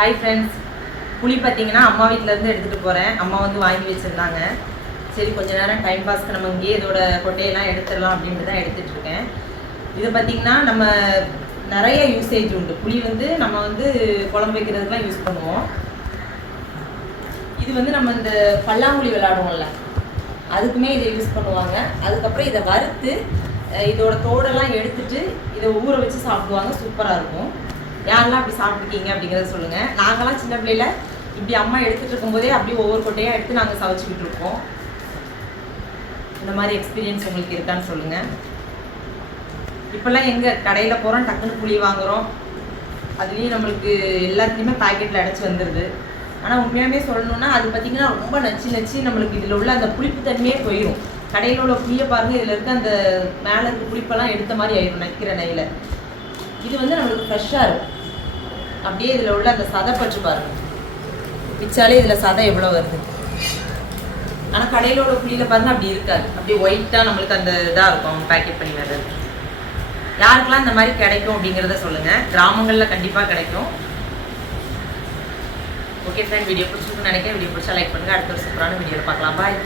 Hi friends, புளி பார்த்தீங்கன்னா அம்மா வீட்டிலேருந்து எடுத்துகிட்டு போகிறேன். அம்மா வந்து வாங்கி வச்சுருந்தாங்க. சரி கொஞ்சம் நேரம் டைம் பாஸ்க்கு நம்ம இங்கேயே இதோட கொட்டையெல்லாம் எடுத்துடலாம் அப்படின்ட்டு தான் எடுத்துகிட்ருக்கேன். இது பார்த்திங்கன்னா நம்ம நிறைய யூசேஜ் உண்டு. புளி வந்து நம்ம வந்து குழம்பு வைக்கிறதுக்கெலாம் யூஸ் பண்ணுவோம். இது வந்து நம்ம இந்த பல்லாங்குழி விளையாடுவோம்ல, அதுக்குமே இதை யூஸ் பண்ணுவாங்க. அதுக்கப்புறம் இதை வறுத்து இதோட தோடெல்லாம் எடுத்துட்டு இதை ஊற வச்சு சாப்பிடுவாங்க. சூப்பராக இருக்கும். யாரெல்லாம் அப்படி சாப்பிட்ருக்கீங்க அப்படிங்கிறத சொல்லுங்கள். நாங்களாம் சின்ன பிள்ளையில இப்படி அம்மா எடுத்துகிட்டு இருக்கும்போதே அப்படியே ஒவ்வொரு கொட்டையாக எடுத்து நாங்கள் சமைச்சிக்கிட்டு இருக்கோம். இந்த மாதிரி எக்ஸ்பீரியன்ஸ் உங்களுக்கு இருக்கான்னு சொல்லுங்கள். இப்போல்லாம் எங்கே கடையில் போகிறோம், டக்குன்னு புளி வாங்குகிறோம். அதுலேயும் நம்மளுக்கு எல்லாத்துலேயுமே பாக்கெட்டில் அடைச்சி வந்துடுது. ஆனால் உண்மையாகவே சொல்லணுன்னா அது பார்த்திங்கன்னா ரொம்ப நச்சு நம்மளுக்கு இதில் உள்ள அந்த புளிப்பு தன்மையே போயிடும். கடையில் உள்ள புளியை பாருங்கள், இதில் இருக்க அந்த மேலே இருக்க புளிப்பெல்லாம் எடுத்த மாதிரி ஆயிடும் நக்கிற நெய்யில். இது வந்து நம்மளுக்கு ஃப்ரெஷ்ஷாக இருக்கும். அப்படியே இதில் உள்ள அந்த சதை பற்று பாருங்கள், பிச்சாலே இதில் சதை எவ்வளோ வருது. ஆனால் கடையில் உள்ள புளியில் பாருங்கள் அப்படி இருக்காது. அப்படியே ஒயிட்டாக நம்மளுக்கு அந்த இதாக இருக்கும் பேக்கெட் பண்ணி வர்றது. யாருக்கெல்லாம் இந்த மாதிரி கிடைக்கும் அப்படிங்கிறத சொல்லுங்கள். கிராமங்களில் கண்டிப்பாக கிடைக்கும். ஓகே ஃப்ரெண்ட், வீடியோ பிடிச்சிருக்குன்னு நினைக்கிறேன். வீடியோ பிடிச்சா லைக் பண்ணுங்கள். அடுத்த ஒரு சூப்பரான வீடியோவில் பார்க்கலாம். பாய்.